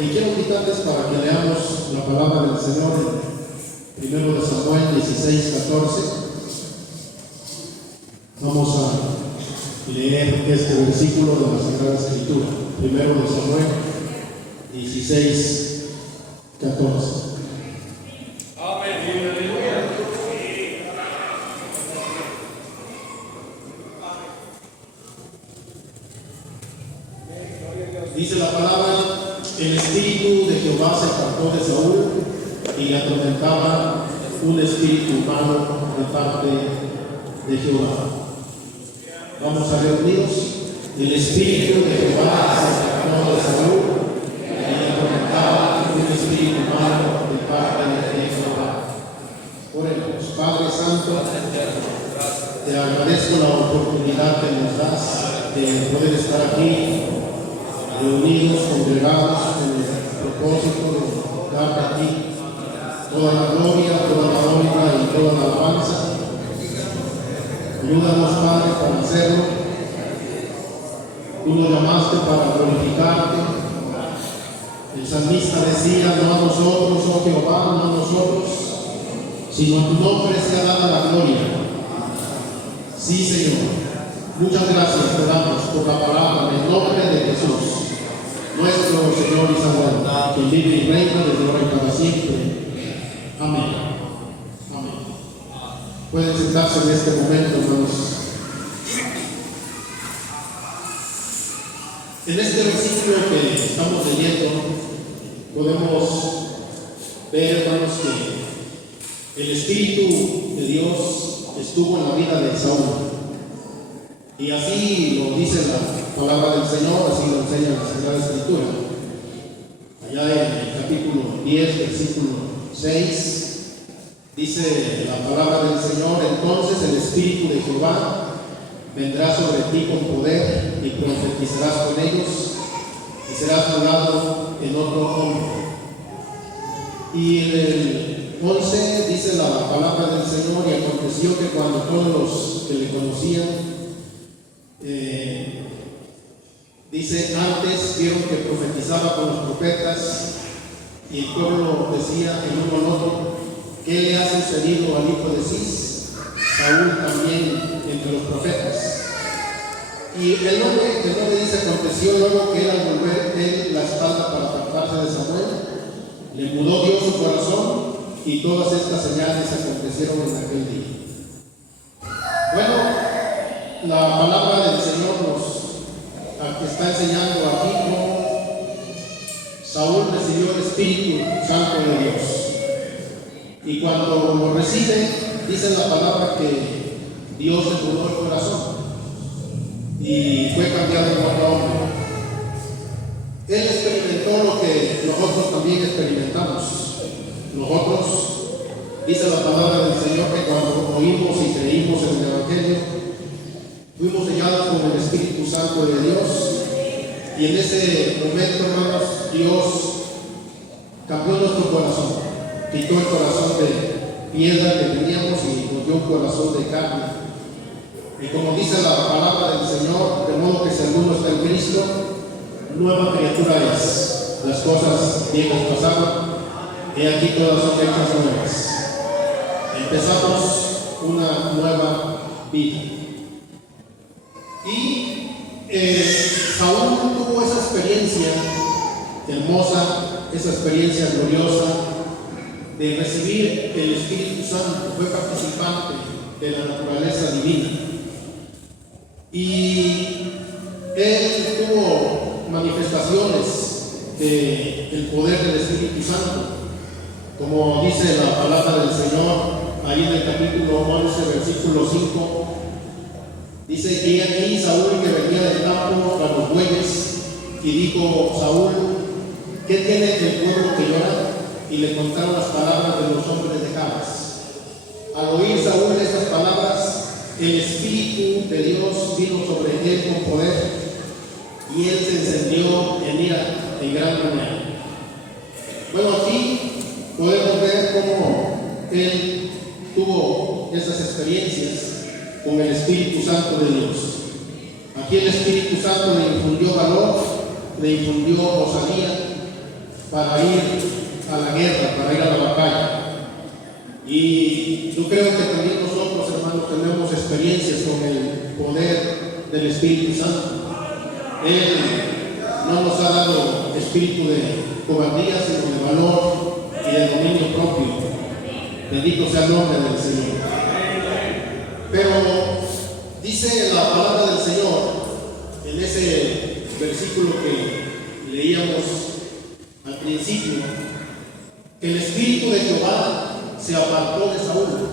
Y quiero invitarles para que leamos la palabra del Señor en 1 Samuel 16:14. Vamos a leer este versículo de la Sagrada Escritura. 1 Samuel 16:14. Dice la palabra: el espíritu de Jehová se apartó de Saúl y le atormentaba un espíritu humano de parte de Jehová. Vamos a leer unidos. El espíritu de Jehová se apartó de Saúl y le atormentaba un espíritu humano de parte de Jehová. Oremos. Padre Santo, te agradezco la oportunidad que nos das de poder estar aquí reunidos, congregados con el propósito de darte a ti toda la gloria, toda la honra y toda la alabanza. Ayúdanos, Padre, para hacerlo. Tú nos llamaste para glorificarte. El salmista decía: no a nosotros, oh Jehová, no a nosotros, sino a tu nombre sea dada la gloria. Sí, Señor. Muchas gracias te damos por la palabra en el nombre de Jesús, nuestro Señor y Salvador, quien vive y reina desde ahora y para siempre. Amén. Amén. Pueden sentarse en este momento, hermanos. En este versículo que estamos leyendo, podemos ver, hermanos, que el Espíritu de Dios estuvo en la vida de Saúl. Y así lo dice la palabra del Señor, así lo enseña la Sagrada Escritura. Allá en el capítulo 10, versículo 6, dice la palabra del Señor: entonces el Espíritu de Jehová vendrá sobre ti con poder y profetizarás con ellos y serás curado en otro hombre. Y en el 11 dice la palabra del Señor: y aconteció que cuando todos los que le conocían, dice, antes vieron que profetizaba con los profetas, y el pueblo decía el uno al otro: ¿qué le ha sucedido al hijo de Cis? Saúl también entre los profetas. Y el nombre dice: aconteció luego que él, al volver él la espalda para apartarse de Samuel, le mudó Dios su corazón, y todas estas señales acontecieron en aquel día. Bueno, la palabra del Señor nos está enseñando aquí cómo Saúl recibió el Espíritu Santo de Dios. Y cuando lo recibe, dice la palabra que Dios le mudó el corazón y fue cambiado en otro hombre. Él experimentó lo que nosotros también experimentamos. Nosotros, dice la palabra del Señor, que cuando oímos y creímos en el Evangelio, fuimos sellados con el Espíritu Santo de Dios, y en ese momento, hermanos, Dios cambió nuestro corazón, quitó el corazón de piedra que teníamos y nos dio un corazón de carne. Y como dice la palabra del Señor, de modo que si alguno está en Cristo, nueva criatura es. Las cosas viejas pasaron, y aquí todas son hechas nuevas. Empezamos una nueva vida. Y Saúl tuvo esa experiencia hermosa, esa experiencia gloriosa de recibir el Espíritu Santo. Fue participante de la naturaleza divina. Y él tuvo manifestaciones del poder del Espíritu Santo. Como dice la palabra del Señor, ahí en el capítulo 11, versículo 5. Dice: y aquí Saúl, que venía del campo tras los bueyes, y dijo Saúl: ¿qué tiene el pueblo que llora? Y le contaron las palabras de los hombres de Jabes. Al oír Saúl esas palabras, el Espíritu de Dios vino sobre él con poder, y él se encendió en ira en gran manera. Bueno, aquí podemos ver cómo él tuvo esas experiencias con el Espíritu Santo de Dios. Aquí el Espíritu Santo le infundió valor, le infundió osadía, para ir a la guerra, para ir a la batalla. Y yo creo que también nosotros, hermanos, tenemos experiencias con el poder del Espíritu Santo. Él no nos ha dado espíritu de cobardía, sino de valor y de dominio propio. Bendito sea el nombre del Señor. Pero dice la palabra del Señor en ese versículo que leíamos al principio, que el Espíritu de Jehová se apartó de Saúl.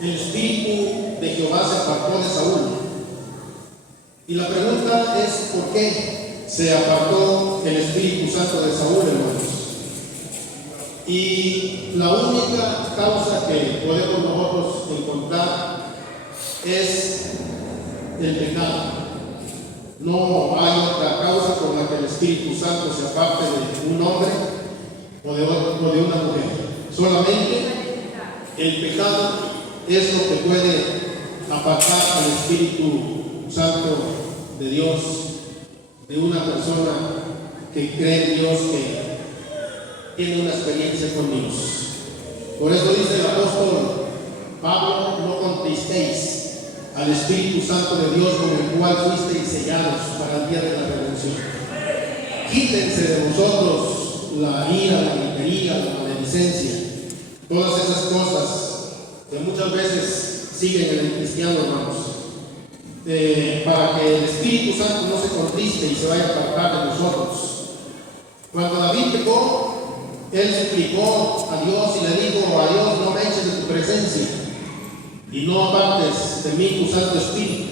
El Espíritu de Jehová se apartó de Saúl. Y la pregunta es: ¿por qué se apartó el Espíritu Santo de Saúl, hermanos? Y la única causa que podemos nosotros encontrar es el pecado. No hay otra causa por la que el Espíritu Santo se aparte de un hombre o de una mujer. Solamente el pecado es lo que puede apartar al Espíritu Santo de Dios, de una persona que cree en Dios, que tiene una experiencia con Dios. Por eso dice el apóstol Pablo: no contristéis al Espíritu Santo de Dios, con el cual fuisteis sellados para el día de la redención. Quítense de vosotros la ira, la gritería, la maledicencia, todas esas cosas que muchas veces siguen en el cristiano, hermanos, para que el Espíritu Santo no se contriste y se vaya a apartar de nosotros. Cuando David pecó, él suplicó a Dios y le dijo: a Dios, no me eches de tu presencia y no apartes de mí tu Santo Espíritu.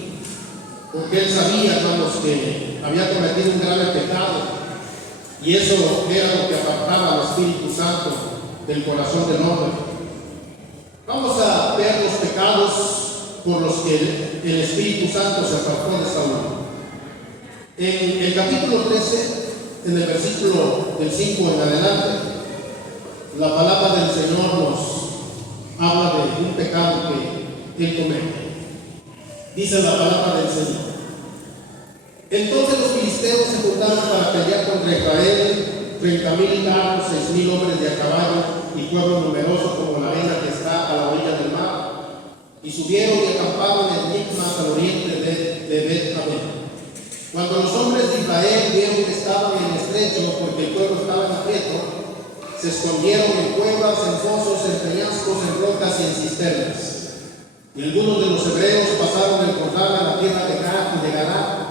Porque él sabía, hermanos, que había cometido un grave pecado, y eso era lo que apartaba al Espíritu Santo del corazón del hombre. Vamos a ver los pecados por los que el Espíritu Santo se apartó de Saúl. En el capítulo 13, en el versículo del 5 en adelante, la palabra del Señor nos habla de un pecado que él comete. Dice la palabra del Señor: entonces los filisteos se juntaron para pelear contra Israel, 30,000 carros, 6,000 hombres de a caballo y pueblo numeroso como la arena que está a la orilla del mar. Y subieron y acamparon en Micmas, al oriente de Bet-Aven. Cuando los hombres de Israel vieron que estaban en estrecho, porque el pueblo estaba en aprieto, se escondieron en cuevas, en fosos, en peñascos, en rocas y en cisternas. Y algunos de los hebreos pasaron el Jordán a la tierra de Gad y de Galaad,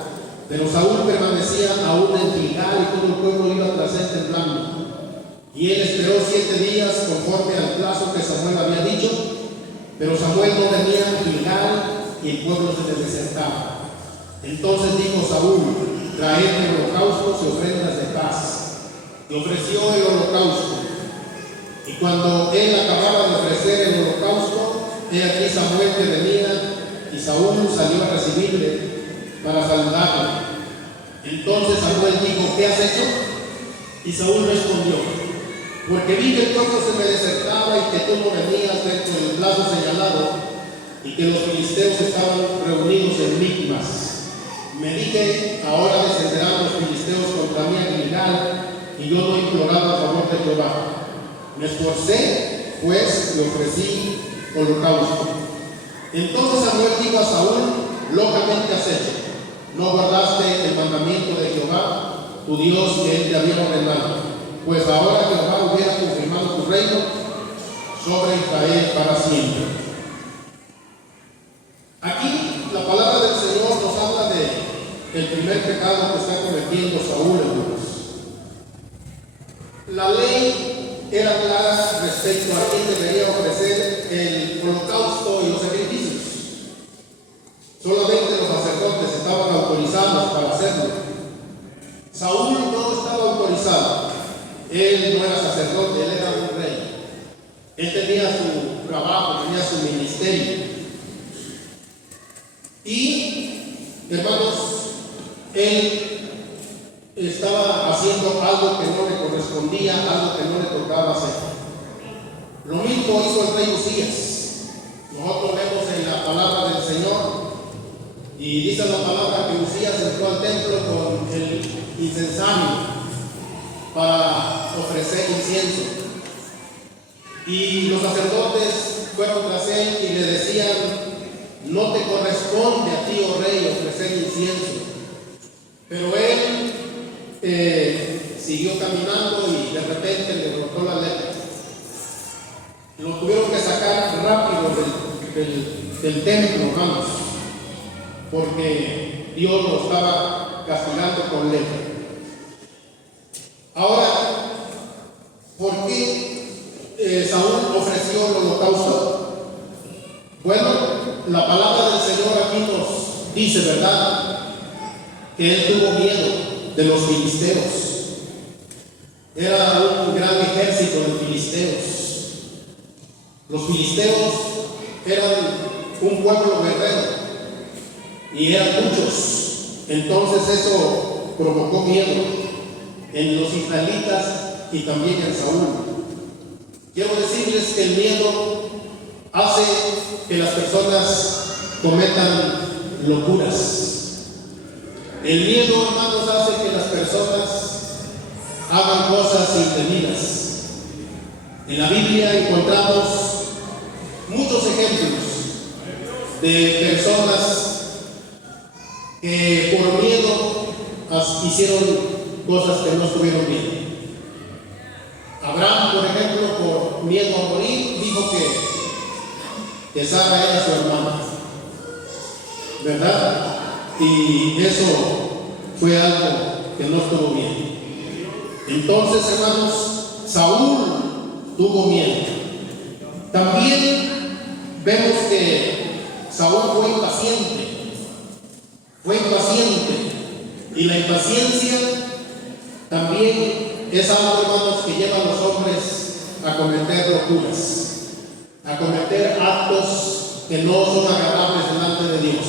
pero Saúl permanecía aún en Gilgal y todo el pueblo iba tras él temblando. Y él esperó 7 días conforme al plazo que Samuel había dicho, pero Samuel no venía a Gilgal y el pueblo se le desertaba. Entonces dijo Saúl: traedme holocaustos y ofrendas de paz. Y ofreció el holocausto. Y cuando él acababa de ofrecer el holocausto, he aquí Samuel que venía, y Saúl salió a recibirle para saludarle. Entonces Samuel dijo: ¿qué has hecho? Y Saúl respondió: porque vi que el pueblo se me desertaba y que tú no venías dentro del plazo señalado, y que los filisteos estaban reunidos en Micmas. Me dije: ahora descenderán los filisteos contra mí a Gilgal, y yo no imploraba a favor de Jehová. Me esforcé, pues, y ofrecí holocausto. Entonces Samuel dijo a Saúl: locamente has hecho. No guardaste el mandamiento de Jehová, tu Dios, que él te había ordenado. Pues ahora Jehová hubiera confirmado tu reino sobre Israel para siempre. Aquí la palabra del Señor nos habla del primer pecado que está cometiendo Saúl, hermanos. La ley era clara respecto a quién debería ofrecer el holocausto y los sacrificios. Solamente los sacerdotes estaban autorizados para hacerlo. Saúl no estaba autorizado. Él no era sacerdote, él era un rey. Él tenía su trabajo, tenía su ministerio. Y, hermanos, él estaba haciendo algo que no le correspondía, algo que no le tocaba hacer. Lo mismo hizo el rey Usías. Nosotros vemos en la palabra del Señor, y dice la palabra que Usías entró al templo con el incensario para ofrecer incienso. Y los sacerdotes fueron tras él y le decían: no te corresponde a ti, oh rey, ofrecer incienso. Pero él siguió caminando y de repente le brotó la lepra. Lo tuvieron que sacar rápido del templo, vamos, porque Dios lo estaba castigando con lepra. Ahora, ¿por qué Saúl ofreció el holocausto? Bueno, la palabra del Señor aquí nos dice, ¿verdad?, que él tuvo miedo de los filisteos. Era un gran ejército de filisteos. Los filisteos eran un pueblo guerrero y eran muchos. Entonces eso provocó miedo en los israelitas y también en Saúl. Quiero decirles que el miedo hace que las personas cometan locuras. El miedo, hermanos, hace que las personas hagan cosas indebidas. En la Biblia encontramos muchos ejemplos de personas que por miedo hicieron cosas que no estuvieron bien. Abraham, por ejemplo, por miedo a morir, dijo que Sara era su hermana, ¿verdad? Y eso fue algo que no estuvo bien. Entonces, hermanos, Saúl tuvo miedo. También vemos que Saúl fue impaciente. Y la impaciencia también es algo, hermanos, que lleva a los hombres a cometer locuras, a cometer actos que no son agradables delante de Dios.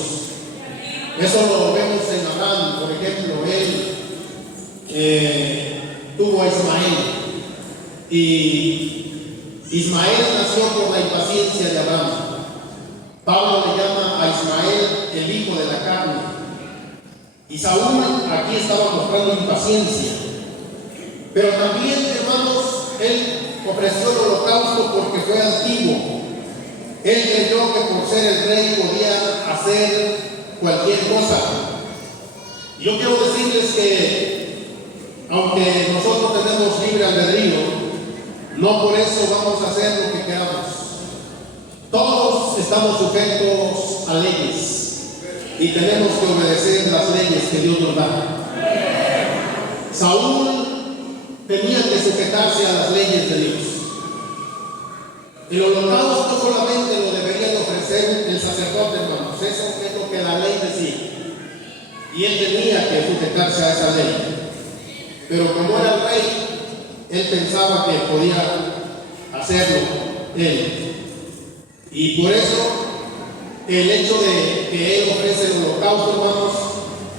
Eso lo vemos en Abraham, por ejemplo. Él tuvo a Ismael, y Ismael nació por la impaciencia de Abraham. Pablo le llama a Ismael el hijo de la carne. Y Saúl aquí estaba mostrando impaciencia. Pero también, hermanos, él ofreció el holocausto porque fue antiguo. Él creyó que por ser el rey podía hacer cualquier cosa. Yo quiero decirles que aunque nosotros tenemos libre albedrío, no por eso vamos a hacer lo que queramos. Todos estamos sujetos a leyes y tenemos que obedecer las leyes que Dios nos da. Saúl tenía que sujetarse a las leyes de Dios. El holocausto solamente lo debería de ofrecer el sacerdote, hermanos. Eso es lo que la ley decía. Y él tenía que sujetarse a esa ley. Pero como era el rey, él pensaba que podía hacerlo él. Y por eso el hecho de que él ofrece el holocausto, hermanos,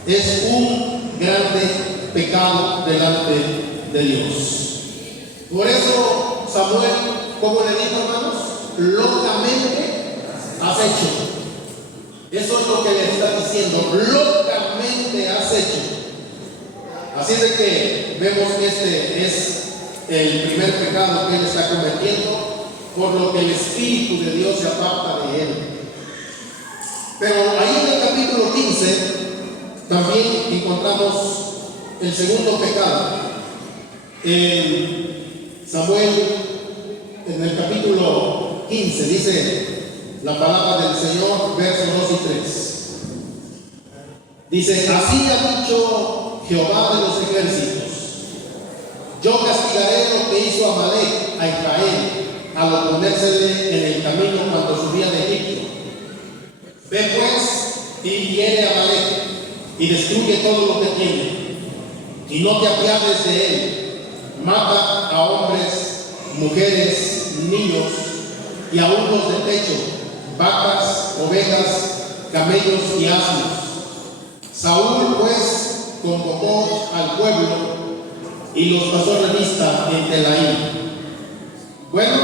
es un grande pecado delante de Dios. Por eso Samuel, ¿cómo le dijo, hermanos? Locamente has hecho. Eso es lo que le está diciendo. Locamente has hecho. Así es de que vemos que este es el primer pecado que él está cometiendo, por lo que el Espíritu de Dios se aparta de él. Pero ahí en el capítulo 15 también encontramos el segundo pecado. En Samuel, en el capítulo 15, dice la palabra del Señor, versos 2 y 3. Dice: así ha dicho Jehová de los ejércitos: yo castigaré lo que hizo Amalek a Israel al oponérsele en el camino cuando subía de Egipto. Ve pues y hiere a Amalek y destruye todo lo que tiene, y no te apiades de él. Mata a hombres, mujeres, niños y aún los de pecho, vacas, ovejas, camellos y asnos. Saúl pues convocó al pueblo y los pasó revista en Telaim. Bueno,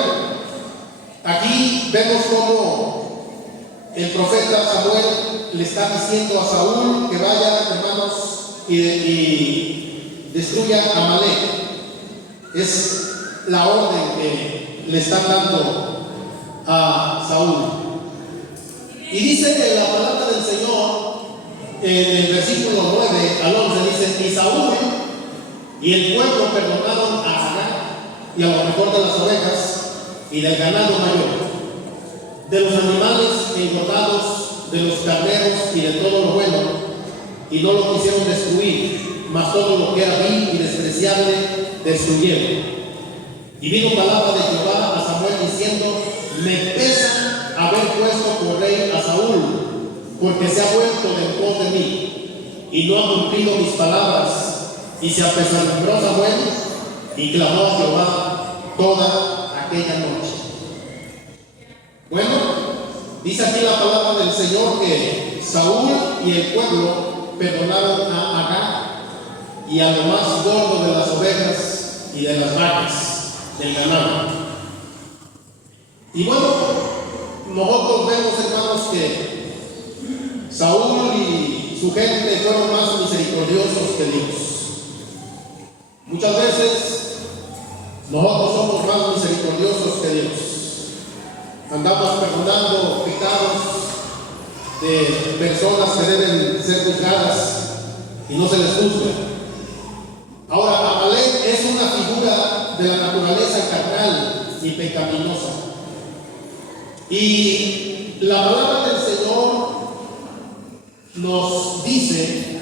aquí vemos cómo el profeta Samuel le está diciendo a Saúl que vaya, hermanos, y destruya a Amalek. Es la orden que le están dando a Saúl. Y dice que la palabra del Señor en el versículo 9 al 11 dice: y Saúl y el pueblo perdonaron a Agag y a lo mejor de las ovejas y del ganado mayor, de los animales engordados, de los carneros y de todo lo bueno, y no lo quisieron destruir, mas todo lo que era vil y despreciable destruyeron. Y vino palabra de Jehová a Samuel diciendo: me pesa haber puesto por rey a Saúl, porque se ha vuelto de pos de mí, y no ha cumplido mis palabras. Y se apesadumbró Samuel, y clamó a Jehová toda aquella noche. Bueno, dice aquí la palabra del Señor que Saúl y el pueblo perdonaron a Agag y a lo más gordo de las ovejas y de las vacas, del ganado. Y bueno, nosotros vemos, hermanos, que Saúl y su gente fueron más misericordiosos que Dios. Muchas veces nosotros somos más misericordiosos que Dios. Andamos perdonando pecados de personas que deben ser juzgadas y no se les juzga. Ahora, Amalek es una figura de la naturaleza carnal y pecaminosa. Y la palabra del Señor nos dice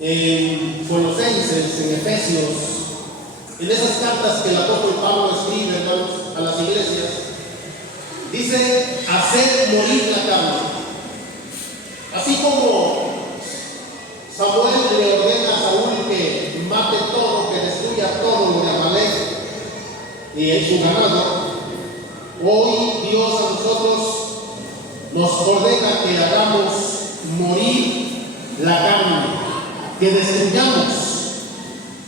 en Colosenses, en Efesios, en esas cartas que el apóstol Pablo escribe, hermanos, a las iglesias, dice: hacer morir la carne. Así como Samuel le ordena a Saúl que mate todo, que destruya todo lo de Amalek y en su ganado, hoy Dios a nosotros nos ordena que hagamos morir la carne, que destruyamos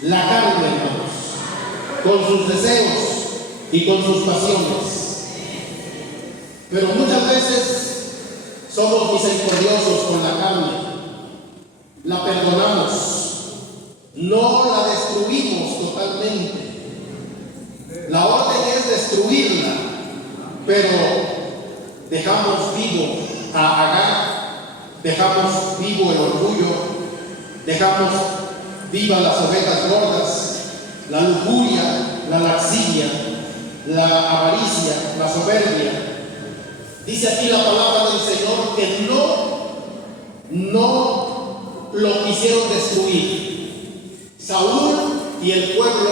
la carne, hermanos, con sus deseos y con sus pasiones. Pero muchas veces somos misericordiosos con la carne, la perdonamos, no la destruimos totalmente. La orden es destruirla, pero dejamos vivo a Agag, dejamos vivo el orgullo, dejamos vivas las ovejas gordas, la lujuria, la laxidia, la avaricia, la soberbia. Dice aquí la palabra del Señor que no lo quisieron destruir. Saúl y el pueblo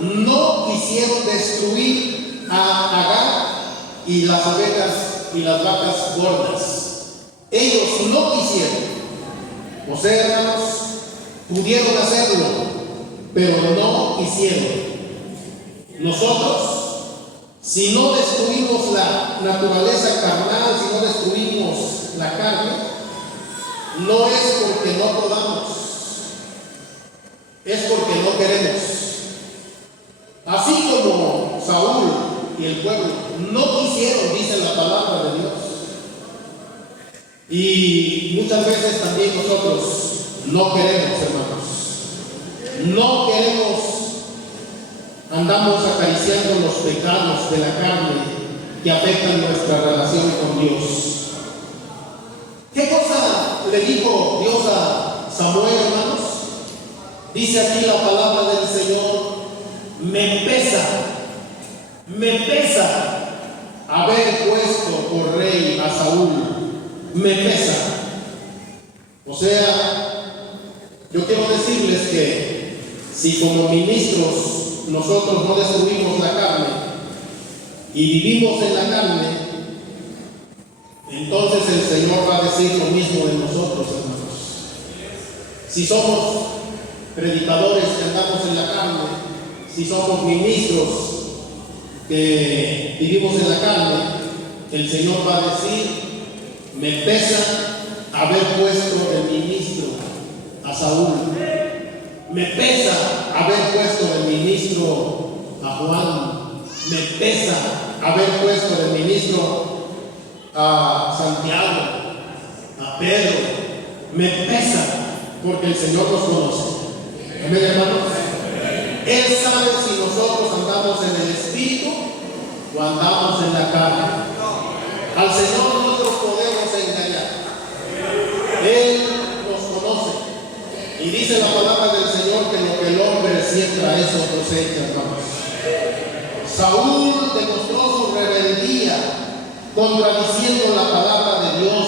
no quisieron destruir a Agag y las ovejas y las vacas gordas. Ellos no quisieron. O sea, hermanos, pudieron hacerlo, pero no quisieron. Nosotros, si no destruimos la naturaleza carnal, si no destruimos la carne, no es porque no podamos, es porque no queremos. Así como Saúl y el pueblo no quisieron, dice la palabra de Dios. Y muchas veces también nosotros no queremos, hermanos. No queremos, andamos acariciando los pecados de la carne que afectan nuestra relación con Dios. ¿Qué cosa le dijo Dios a Samuel, hermanos? Dice aquí la palabra del Señor: me pesa haber puesto por rey a Saúl, me pesa. O sea, yo quiero decirles que si como ministros nosotros no destruimos la carne y vivimos en la carne, entonces el Señor va a decir lo mismo de nosotros, hermanos. Si somos predicadores que andamos en la carne, si somos ministros que vivimos en la carne, el Señor va a decir: me pesa haber puesto de ministro a Saúl, me pesa haber puesto de ministro a Juan, me pesa haber puesto de ministro a Santiago, a Pedro, me pesa, porque el Señor nos conoce. Amén, hermanos. Él sabe si nosotros andamos en el Espíritu o andamos en la carne. Al Señor no nos podemos engañar. Él nos conoce. Y dice la palabra del Señor que lo que el hombre siembra, eso cosecha, hermanos. Saúl demostró su rebeldía contradiciendo la palabra de Dios.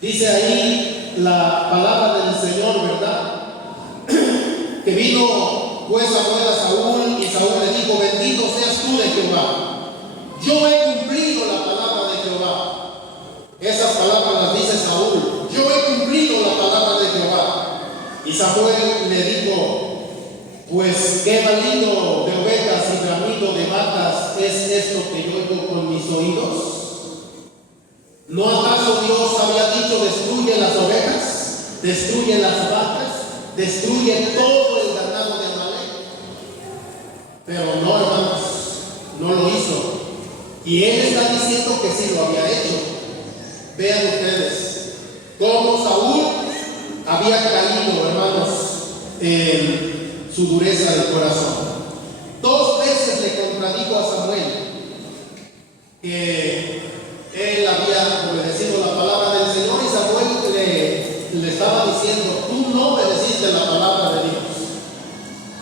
Dice ahí la palabra del Señor, ¿verdad? Que vino pues Samuel a Saúl y Saúl le dijo: bendito seas tú de Jehová. Yo he cumplido la palabra de Jehová. Esas palabras las dice Saúl. Yo he cumplido la palabra de Jehová. Y Samuel le dijo: pues qué balido de ovejas y bramido de vacas es esto que yo oigo con mis oídos. ¿No acaso Dios había dicho: destruye las ovejas, destruye las vacas, destruye todo el ganado de Amalek? Pero no, hermanos, no lo hizo. Y él está diciendo que sí lo había hecho. Vean ustedes cómo Saúl había caído, hermanos, en su dureza de corazón. 2 veces le contradijo a Samuel que él había obedecido la palabra del Señor, y Samuel le estaba diciendo: tú no obedeciste la palabra de Dios.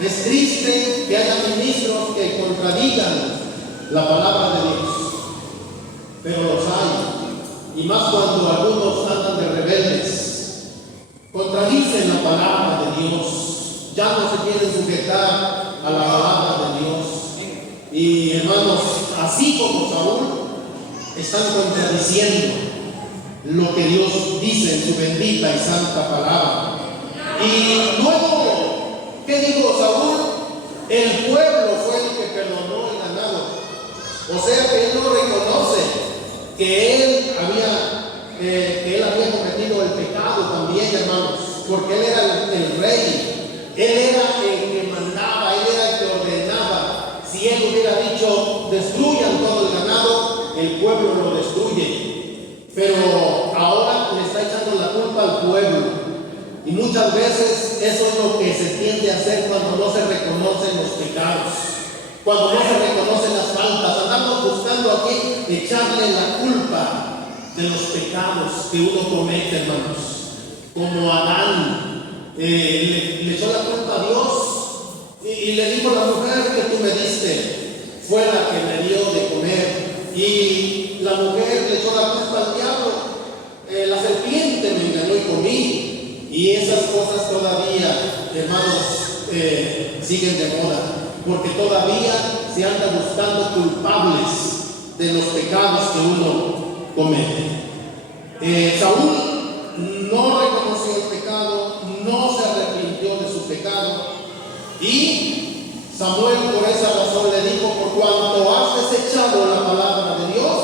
Es triste que haya ministros que contradigan la palabra de Dios, pero los hay, y más cuando algunos andan de rebeldes, contradicen la palabra de Dios, ya no se quieren sujetar a la palabra de Dios. Y hermanos, así como Saúl, están contradiciendo lo que Dios dice en su bendita y santa palabra. Y luego, ¿qué dijo Saúl? El pueblo fue el que perdonó el ganado. O sea que él no reconoce que él había cometido el pecado también, hermanos, porque él era el rey, él era el que mandaba, él era el que ordenaba. Si él hubiera dicho: destruyan todo el ganado, el pueblo lo destruye. Pero ahora le está echando la culpa al pueblo. Y muchas veces eso es lo que se tiende a hacer cuando no se reconocen los pecados, cuando no se reconocen las faltas. Andamos buscando aquí echarle la culpa de los pecados que uno comete, hermanos. Como Adán le echó la culpa a Dios y le dijo: la mujer que tú me diste fue la que me dio de comer. Y la mujer le echó la culpa al diablo: la serpiente me engañó y comí. Y esas cosas todavía, hermanos, siguen de moda, porque todavía se anda buscando culpables de los pecados que uno comete. Saúl no reconoció el pecado, no se arrepintió de su pecado, y Samuel por esa razón le dijo: por cuanto has desechado la palabra de Dios,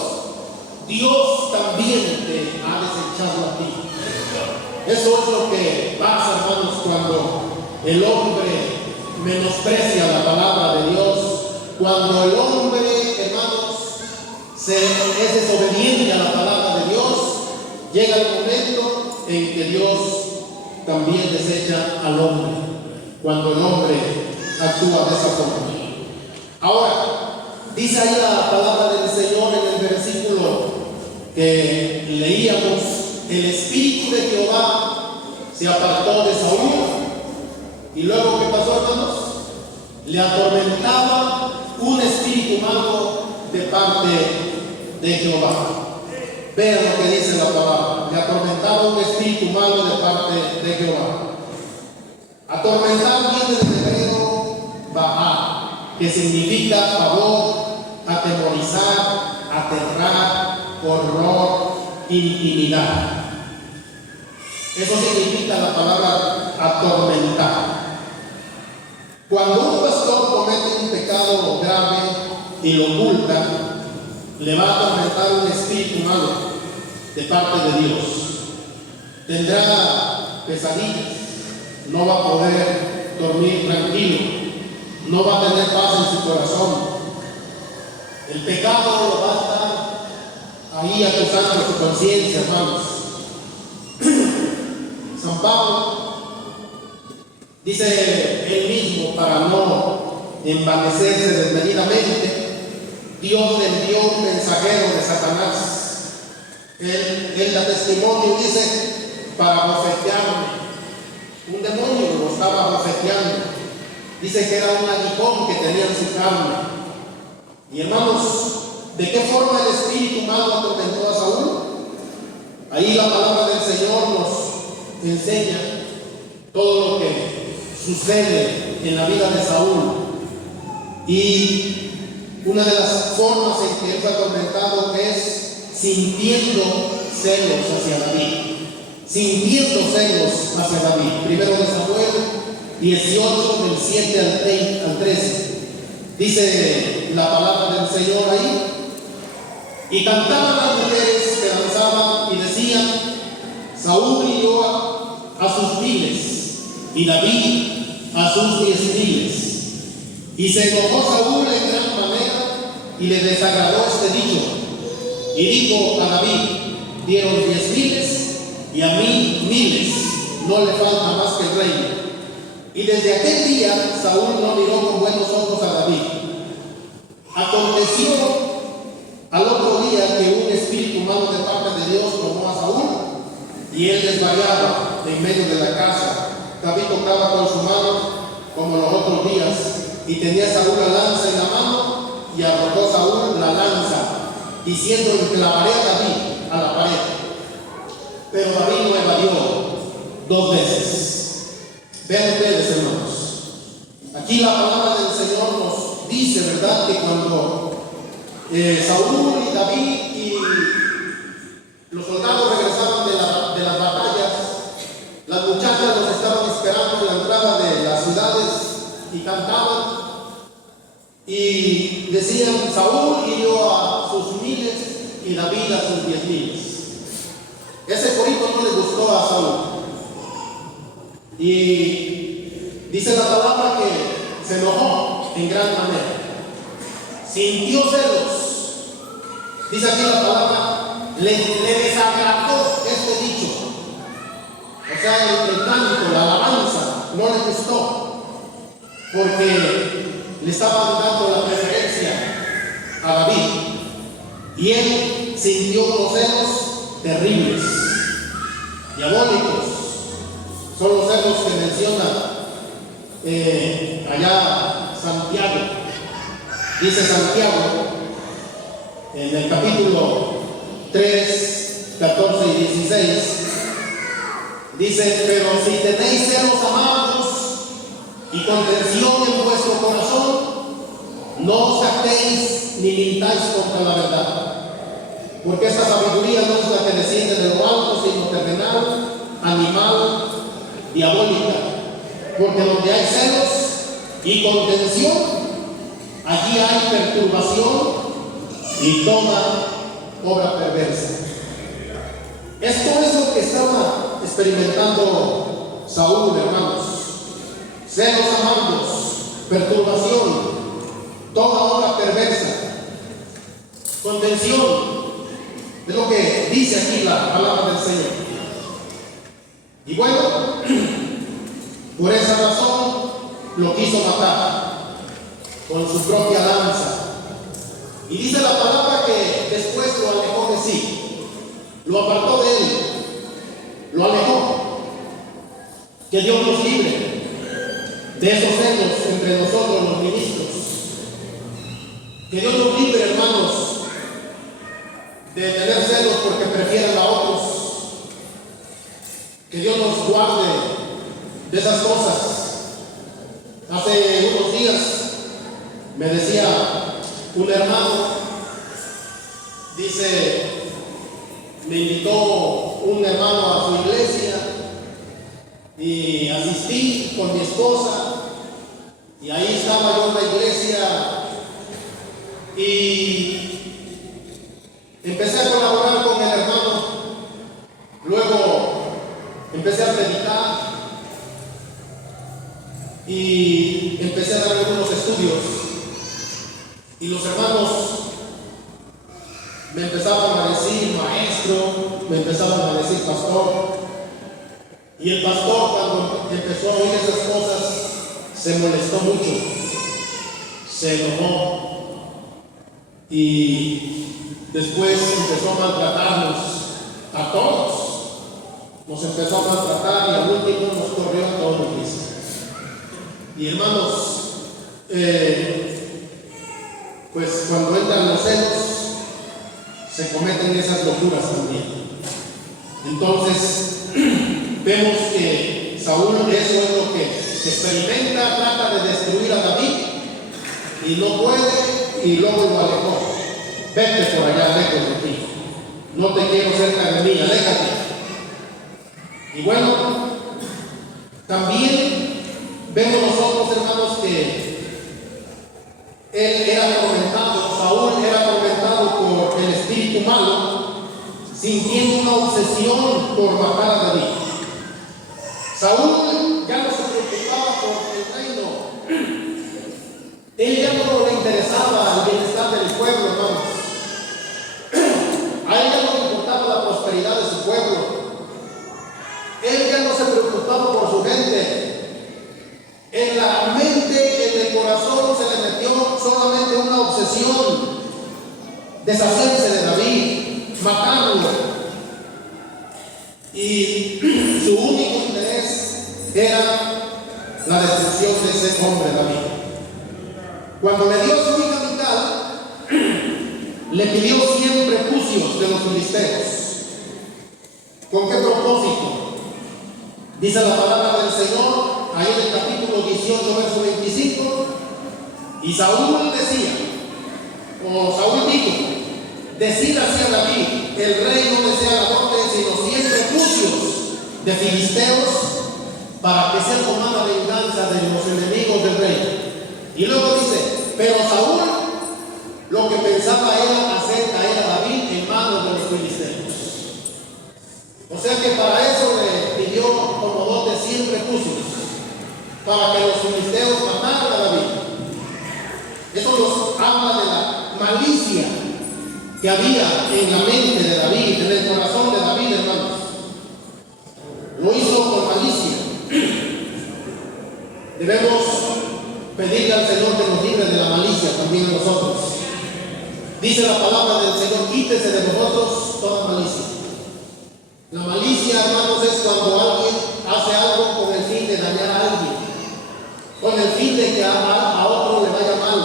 Dios también te ha desechado a ti. Eso es lo que pasa, hermanos, cuando el hombre menosprecia la palabra de Dios, cuando el hombre, hermanos, es desobediente a la palabra de Dios. Llega el momento en que Dios también desecha al hombre, cuando el hombre actúa de esa forma. Ahora, dice ahí la palabra del Señor en el versículo que leíamos: el espíritu de Jehová se apartó de Saúl. Y luego, ¿qué pasó, hermanos? Le atormentaba un espíritu malo de parte de Jehová. Vean lo que dice la palabra: le atormentaba un espíritu malo de parte de Jehová. Atormentar viene del hebreo Baá, que significa favor, atemorizar, aterrar, horror, intimidad. Eso significa la palabra atormentar. Cuando un pastor comete un pecado grave y lo oculta, le va a atormentar un espíritu malo de parte de Dios. Tendrá pesadillas, no va a poder dormir tranquilo, no va a tener paz en su corazón. El pecado lo va a estar ahí acusando su conciencia, hermanos. San Pablo Dice él mismo, para no envanecerse desmedidamente, Dios le envió un mensajero de Satanás. Él da testimonio, dice, para bofetearme. Un demonio lo estaba bofeteando. Dice que era un aguijón que tenía en su carne. Y hermanos, ¿de qué forma el espíritu malo atormentó a Saúl? Ahí la palabra del Señor nos enseña todo lo que sucede en la vida de Saúl. Y una de las formas en que él fue atormentado es sintiendo celos hacia David. Sintiendo celos hacia David. Primero de Samuel 18, del 7 al 13. Dice la palabra del Señor ahí. Y cantaban las mujeres que danzaban y decían: Saúl hirió a sus miles y David a sus 10,000. Y se enojó Saúl en gran manera y le desagradó este dicho. Y dijo a David: dieron 10,000 y a mí 1,000, no le falta más que el reino. Y desde aquel día Saúl no miró con buenos ojos a David. Aconteció al otro día que un espíritu malo de parte de Dios tomó a Saúl y él desvariaba en medio de la casa. David tocaba con su mano como los otros días y tenía Saúl la lanza en la mano y arrojó Saúl la lanza diciendo: enclavaré a David a la pared. Pero David lo evadió 2 veces. Vean ustedes, hermanos. Aquí la palabra del Señor nos dice, ¿verdad?, que cuando Saúl y David y los soldados regresaban de las batallas, las muchachas los estaban esperando en la entrada de las ciudades y cantaban y decían: Saúl hirió a sus 1,000 y David a sus 10,000. Ese corito no le gustó a Saúl. Y dice la palabra que se enojó en gran manera. Sintió celos. Dice aquí la palabra, le desagradó este dicho. O sea, el canto, la alabanza, no le gustó. Porque le estaban dando la preferencia a David. Y él sintió unos celos terribles, diabólicos. Son los celos que menciona allá Santiago. Dice Santiago en el capítulo 3, 14 y 16. Dice: pero si tenéis celos amargos y contención en vuestro corazón, no os jactéis ni mintáis contra la verdad. Porque esta sabiduría no es la que desciende de lo alto, sino terrenal, animal, diabólica. Porque donde hay celos y contención, allí hay perturbación y toda obra perversa. Esto es lo que estaba experimentando Saúl, hermanos. Celos amargos, perturbación, toda obra perversa, contención. Es lo que dice aquí la palabra del Señor. Y bueno, por esa razón lo quiso matar con su propia lanza. Y dice la palabra que después lo alejó de sí, lo apartó de él, lo alejó. Que Dios nos libre de esos celos entre nosotros los ministros. Que Dios nos libre, hermanos, de tener celos porque prefieren a otros. Que Dios nos guarde de esas cosas. Hace unos días me decía un hermano, dice, me invitó un hermano a su iglesia y asistí con mi esposa y ahí estaba yo en la iglesia y empecé a colaborar con el hermano. Luego empecé a predicar y empecé a dar algunos estudios. Y los hermanos me empezaban a decir maestro, me empezaban a decir pastor. Y el pastor, cuando empezó a oír esas cosas, se molestó mucho, se enojó y después empezó a maltratarnos a todos. Nos empezó a maltratar y al último nos corrió a todos los cristianos. Y hermanos, pues cuando entran los celos, se cometen esas locuras también. Entonces, vemos que Saúl eso es lo que experimenta, trata de destruir a David y no puede y luego lo alejó. Vete por allá, lejos de ti. No te quiero cerca de mí, aléjate. Y bueno, también vemos nosotros, hermanos, que él era atormentado, Saúl era atormentado por el espíritu malo, sintiendo una obsesión por matar a David. Saúl ya no se preocupaba por el reino, él ya no le interesaba el bienestar del pueblo, hermanos. A él ya no le importaba la prosperidad de su pueblo. Él ya no se preocupaba por su gente. En la mente, en el corazón se le metió solamente una obsesión: deshacerse de David, matarlo. Y su único interés era la destrucción de ese hombre David. Cuando le dio su hija Mical, le pidió 100 prepucios de los filisteos. ¿Con qué propósito? Dice la palabra del Señor, ahí en el capítulo 18, verso 25, y Saúl dijo, decid así a David, el rey no desea la muerte, sino 100 prepucios de filisteos, para que sea tomada venganza de los enemigos del rey. Y luego dice, pero Saúl lo que pensaba era hacer caer a David en manos de los filisteos. O sea que para eso le pidió como dote 100 prepucios, para que los filisteos mataran a David. Eso nos habla de la malicia que había en la mente de David, en el corazón de David, hermanos. Lo hizo con malicia. Debemos pedirle al Señor que nos libre de la malicia también a nosotros. Dice la palabra del Señor, quítese de nosotros toda malicia. La malicia, hermanos, es cuando alguien hace algo con el fin de dañar a alguien, con el fin de que a otro le vaya mal.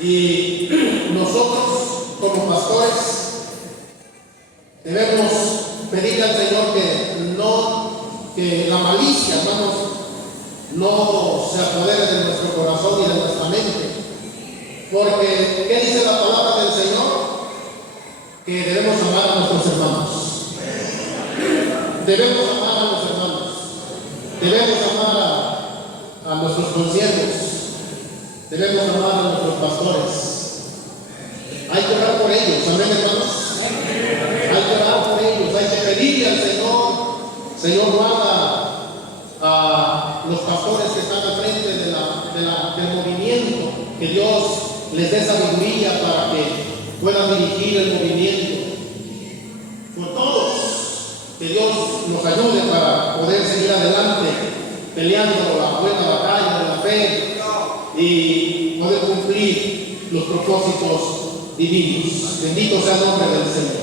Y nosotros, como pastores, debemos pedirle al Señor que la malicia, hermanos, no se apodere de nuestro corazón y de nuestra mente. Porque, ¿qué dice la palabra del Señor? Que debemos amar a nuestros hermanos. Debemos amar a los hermanos. Debemos amar a nuestros consiervos. Debemos amar a nuestros pastores. Hay que orar por ellos, amén, hermanos. Hay que orar por ellos, hay que pedirle al Señor, guarda a los pastores que están al frente del movimiento, que Dios les dé sabiduría para que puedan dirigir el movimiento. Por todos, que Dios nos ayude para poder seguir adelante, peleando la buena batalla de la fe y poder cumplir los propósitos divinos. Bendito sea el nombre del Señor.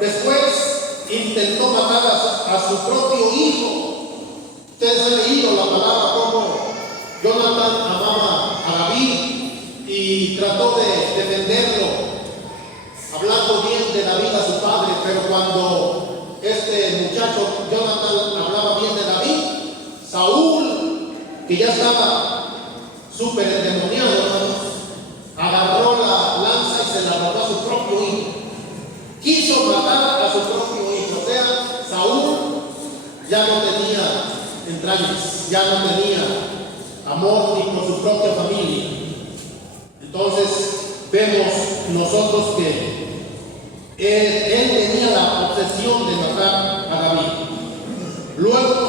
Después intentó matar a su propio hijo. Ustedes han leído la palabra como Jonathan amaba a David y trató de defenderlo, hablando bien de David a su padre. Pero cuando este muchacho Jonathan hablaba bien de David, Saúl, que ya estaba súper endemoniado, hermanos, agarró la lanza y se la mató a su propio hijo. Quiso matar a su propio hijo. O sea, Saúl ya no tenía entrañas, ya no tenía amor ni por su propia familia. Entonces vemos nosotros que él tenía la obsesión de matar a David. Luego,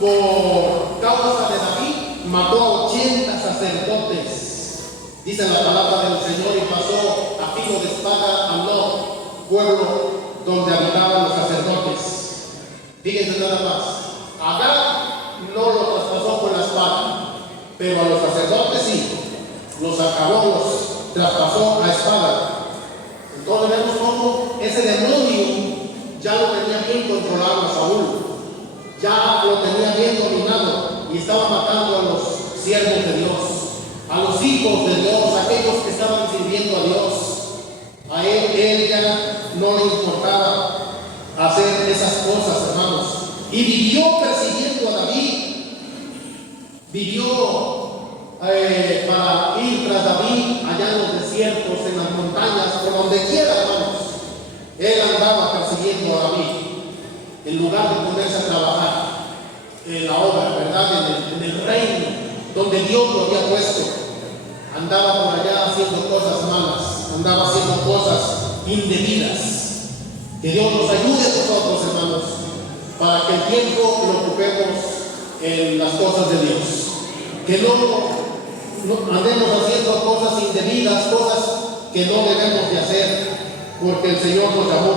por causa de David, mató a 80 sacerdotes. Dice la palabra del Señor, y pasó a filo de espada a Nob, pueblo donde habitaban los sacerdotes. Fíjense nada más. A Agag no lo traspasó con la espada, pero a los sacerdotes sí, los acabó, los traspasó a espada. Entonces vemos cómo ese demonio ya lo tenía bien controlado a Saúl, ya lo tenía bien dominado y estaba matando a los siervos de Dios, a los hijos de Dios, aquellos que estaban sirviendo a Dios. A él ya no le importaba hacer esas cosas, hermanos. Y vivió persiguiendo a David, vivió para ir tras David allá en los desiertos, en las montañas, por donde quiera, hermanos. Él andaba persiguiendo a David, en lugar de ponerse a trabajar en la obra, ¿verdad? En el reino donde Dios lo había puesto. Andaba por allá haciendo cosas malas, andaba haciendo cosas indebidas. Que Dios nos ayude a nosotros, hermanos, para que el tiempo lo ocupemos en las cosas de Dios. Que no andemos haciendo cosas indebidas, cosas que no debemos de hacer, porque el Señor nos llamó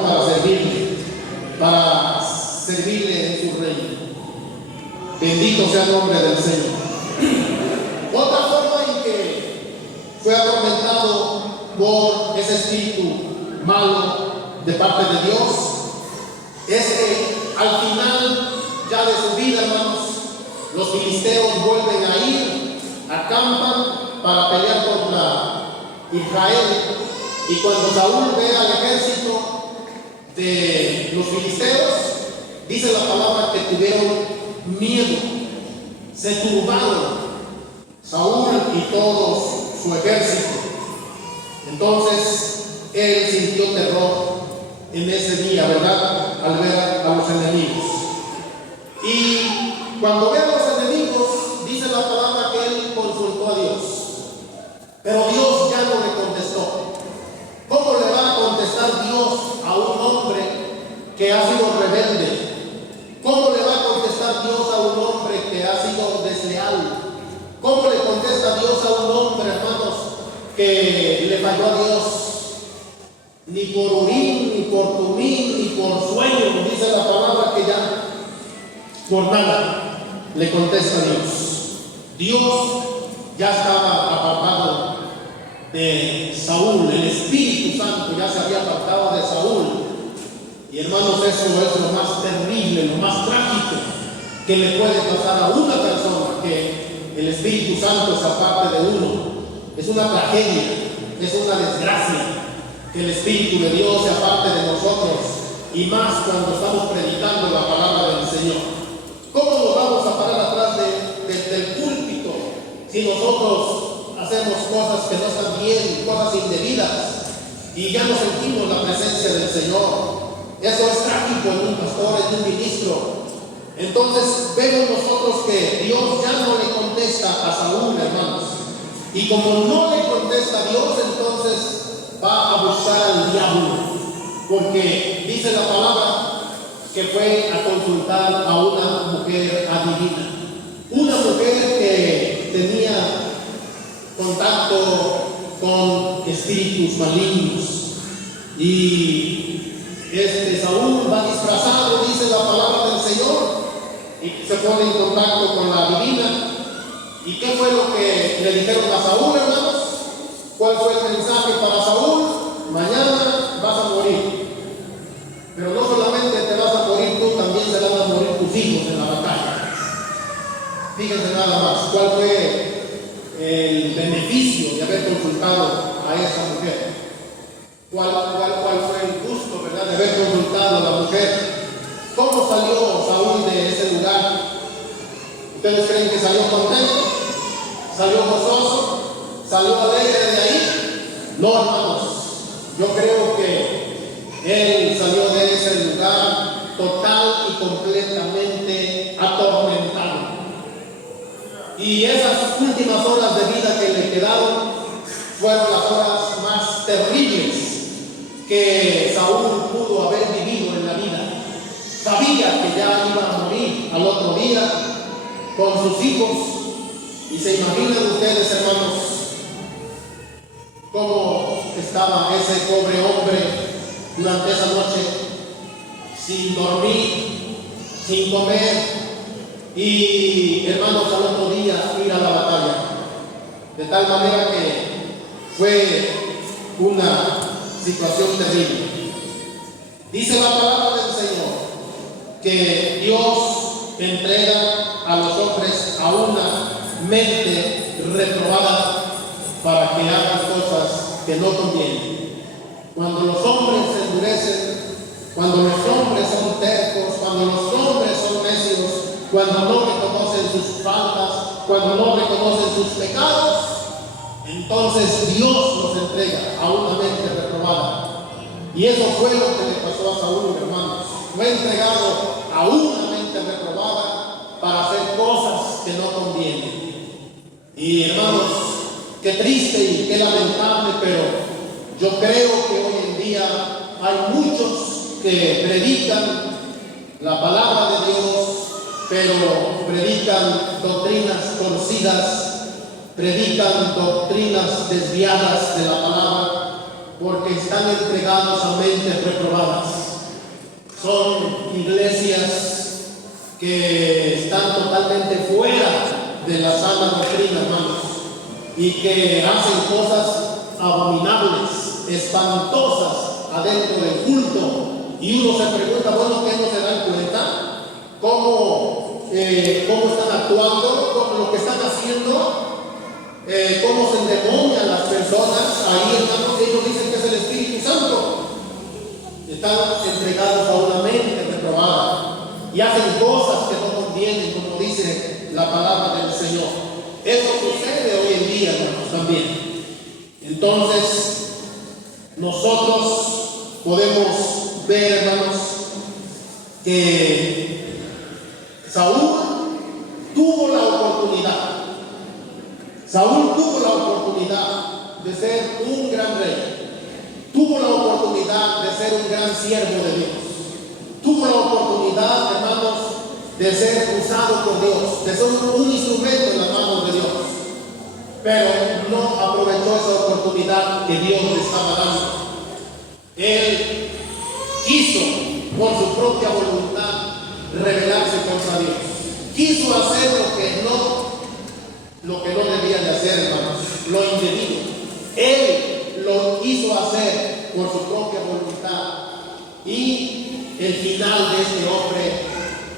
para servirle en su reino. Bendito sea el nombre del Señor. Otra forma en que fue atormentado por ese espíritu malo de parte de Dios es que al final ya de su vida, hermanos, los filisteos vuelven a ir, acampan para pelear contra Israel, y cuando Saúl ve al ejército de los filisteos, dice la palabra que tuvieron miedo, se turbaron Saúl y todo su ejército. Entonces él sintió terror en ese día, ¿verdad? Al ver a los enemigos. Y cuando ve a los enemigos, dice la palabra que él consultó a Dios, pero Dios ya no le contestó. ¿Cómo le va a contestar Dios a un hombre que ha sido rebelde? ¿Cómo le va a contestar Dios a un hombre que ha sido desleal? ¿Cómo le contesta Dios a un hombre, hermanos, que le falló a Dios? Ni por Urim, ni por Tumim, ni por sueño, dice la palabra que ya por nada le contesta Dios. Dios ya estaba apartado de Saúl, el Espíritu Santo ya se había apartado de Saúl. Y hermanos, eso es lo más terrible, lo más trágico que le puede pasar a una persona, que el Espíritu Santo se aparte de uno. Es una tragedia, es una desgracia que el Espíritu de Dios se aparte de nosotros, y más cuando estamos predicando la palabra del Señor. ¿Cómo nos vamos a parar atrás del púlpito si nosotros hacemos cosas que no están bien, cosas indebidas, y ya no sentimos la presencia del Señor? Eso es trágico en un pastor, en un ministro. Entonces vemos nosotros que Dios ya no le contesta a Saúl, hermanos, y como no le contesta a Dios, entonces va a buscar al diablo, porque dice la palabra que fue a consultar a una mujer adivina, una mujer que tenía contacto con espíritus malignos. Y Saúl va disfrazado, dice la palabra del Señor, y se pone en contacto con la adivina. ¿Y qué fue lo que le dijeron a Saúl, hermanos? ¿Cuál fue el mensaje para Saúl? Mañana vas a morir. Pero no solamente te vas a morir tú, también se van a morir tus hijos en la batalla. Fíjense nada más, ¿cuál fue el beneficio de haber consultado a esa mujer? ¿Cuál fue el gusto, verdad, de haber consultado a la mujer? ¿Cómo salió Saúl de ese lugar? ¿Ustedes creen que salió contento? ¿Salió gozoso? ¿Salió alegre de ahí? No, hermanos. Yo creo que él salió de ese lugar total y completamente atormentado. Y esas últimas horas de vida que le quedaron fueron las horas más terribles que Saúl pudo haber vivido en la vida. Sabía que ya iba a morir al otro día con sus hijos. Y se imaginan ustedes, hermanos, cómo estaba ese pobre hombre durante esa noche, sin dormir, sin comer, y hermanos, al otro día ir a la batalla. De tal manera que fue una situación terrible. Dice la palabra del Señor que Dios entrega a los hombres a una mente reprobada para que hagan cosas que no convienen. Cuando los hombres se endurecen, cuando los hombres son tercos, cuando los hombres son necios, cuando no reconocen sus faltas, cuando no reconocen sus pecados, entonces Dios los entrega a una mente reprobada. Y eso fue lo que le pasó a Saúl, hermanos. Fue entregado a una mente reprobada para hacer cosas que no convienen. Y hermanos, qué triste y qué lamentable, pero yo creo que hoy en día hay muchos que predican la palabra de Dios, pero predican doctrinas torcidas, predican doctrinas desviadas de la palabra, porque están entregados a mentes reprobadas. Son iglesias que están totalmente fuera de la sana doctrina, hermanos, y que hacen cosas abominables, espantosas adentro del culto. Y uno se pregunta, bueno, ¿qué no se dan cuenta? ¿Cómo están actuando? ¿Cómo lo que están haciendo? ¿Cómo se endemonian las personas? Ahí, hermanos, ellos dicen que es el Espíritu Santo. Están entregados a una mente reprobada y hacen cosas que no convienen, como dice la palabra del Señor. Eso sucede hoy en día, hermanos, también. Entonces, nosotros podemos ver, hermanos, que Saúl tuvo la oportunidad. Saúl tuvo la oportunidad de ser un gran rey. Tuvo la oportunidad de ser un gran siervo de Dios. Tuvo la oportunidad, hermanos, de ser usado por Dios, de ser un instrumento en las manos de Dios. Pero no aprovechó esa oportunidad que Dios le estaba dando. Él quiso, por su propia voluntad, rebelarse contra Dios. Quiso hacer lo que no debía de hacer, hermanos, lo indebido. Él lo quiso hacer por su propia voluntad. Y el final de este hombre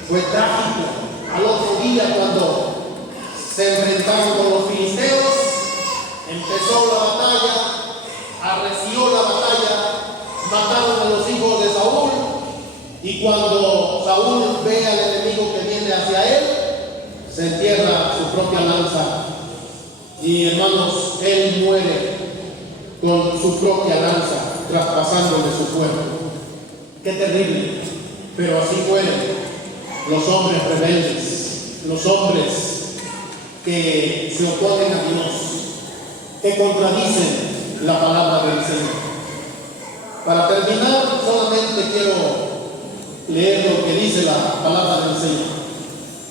fue trágico. Al otro día, cuando se enfrentaron con los filisteos, empezó la batalla, arreció la batalla, mataron a los hijos de Saúl. Y cuando Saúl ve al enemigo que viene hacia él, se entierra su propia lanza. Y hermanos, él muere con su propia lanza, traspasándole su cuerpo. Qué terrible. Pero así mueren los hombres rebeldes, los hombres que se oponen a Dios, que contradicen la palabra del Señor. Para terminar, solamente quiero leer lo que dice la palabra del Señor.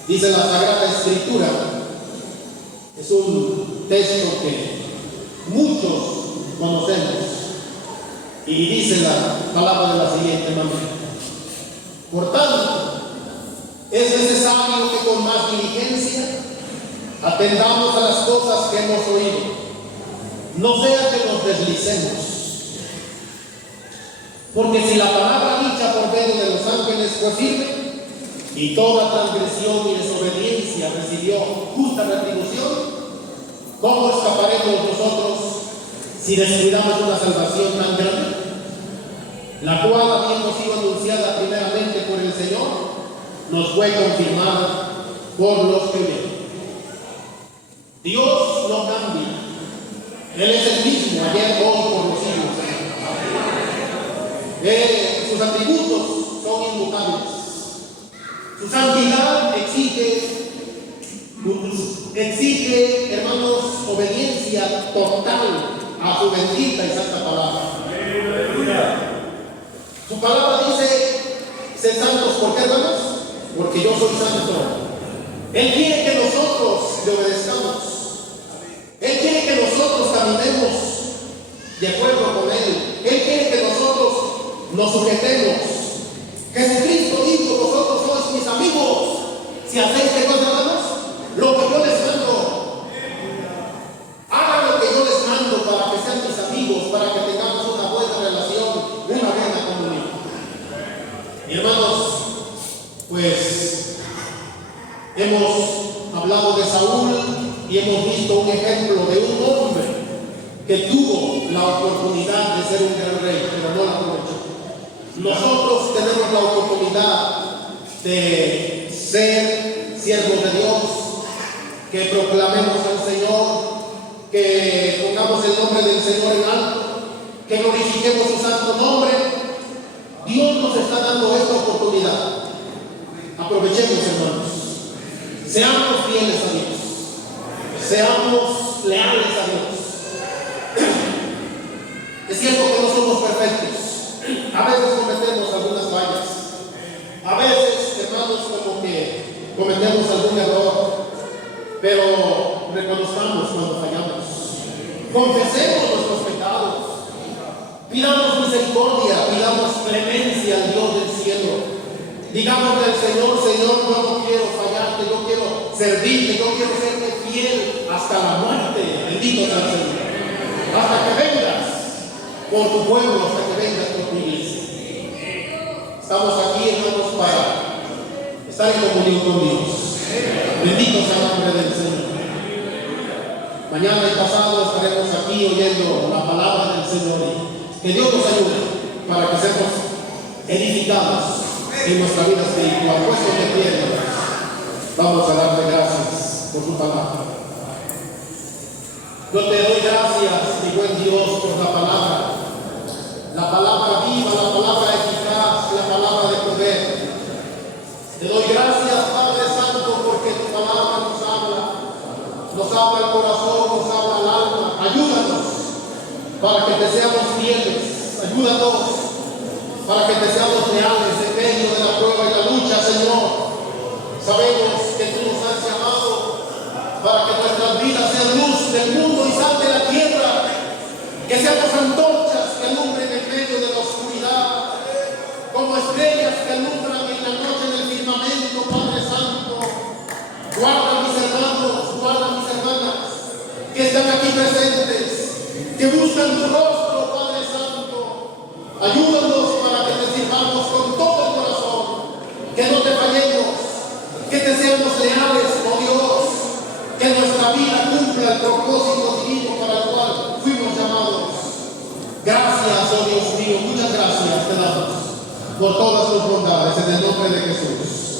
Dice la Sagrada Escritura, es un texto que muchos conocemos, y dice la palabra de la siguiente manera: por tanto, es necesario que con más diligencia atendamos a las cosas que hemos oído, no sea que nos deslicemos. Porque si la palabra dicha por medio de los ángeles fue firme, y toda transgresión y desobediencia recibió justa retribución, ¿cómo escaparemos nosotros si descuidamos una salvación tan grande, la cual, habiendo sido anunciada primeramente por el Señor, nos fue confirmada por los que ven? Dios no cambia. Él es el mismo ayer, hoy, por los siglos. Sus atributos son inmutables. Su santidad exige, hermanos, obediencia total a su bendita y santa palabra. Su palabra dice: sed santos. ¿Por qué, hermanos? Porque yo soy santo. Él quiere que nosotros le obedezcamos. Él quiere que nosotros caminemos de acuerdo con Él. Él quiere que nosotros nos sujetemos. Jesucristo dijo: vosotros sois mis amigos si hacéis que cosas y hemos visto un ejemplo de un hombre que tuvo la oportunidad de ser un gran rey, pero no la aprovechó. Nosotros tenemos la oportunidad de ser siervos de Dios, que proclamemos al Señor, que pongamos el nombre del Señor en alto, que glorifiquemos su santo nombre. Dios nos está dando esta oportunidad. Aprovechemos, hermanos. Seamos fieles a Dios. Seamos leales a Dios. Es cierto que no somos perfectos. A veces cometemos algunas fallas. A veces, hermanos, como que cometemos algún error. Pero reconozcamos cuando fallamos. Confesemos nuestros pecados. Pidamos misericordia, pidamos clemencia al Dios del cielo. Digamos al Señor, Señor, yo no quiero fallarte, yo quiero servirte, yo quiero serte fiel hasta la muerte. Bendito sea el Señor. Hasta que vengas por tu pueblo, hasta que vengas por tu iglesia. Estamos aquí, hermanos, para estar en comunión con Dios. Bendito sea el nombre del Señor. Mañana y pasado estaremos aquí oyendo la palabra del Señor. Que Dios nos ayude para que seamos edificados en nuestra vida espiritual. Puesto de pie, vamos a darle gracias por su palabra. Yo te doy gracias, mi buen Dios, por la palabra viva, la palabra eficaz, la palabra de poder. Te doy gracias, Padre Santo, porque tu palabra nos habla el corazón, nos habla el alma. Ayúdanos para que te seamos fieles. Ayúdanos para que te seamos leales en medio de la prueba y la lucha, Señor. Sabemos que tú nos has llamado para que nuestras vidas sean luz del mundo y sal de la tierra. Que seamos antorchas que alumbren en medio de la oscuridad, como estrellas que alumbran en la noche en el firmamento, Padre Santo. Guarda mis hermanos, guarda mis hermanas que están aquí presentes, que buscan tu rostro, Padre Santo. Ayúdanos para que te sirvamos con todo el corazón, que no te fallemos, que te seamos leales, oh Dios, que nuestra vida cumpla el propósito divino para el cual fuimos llamados. Gracias, oh Dios mío, muchas gracias te damos por todas tus bondades en el nombre de Jesús.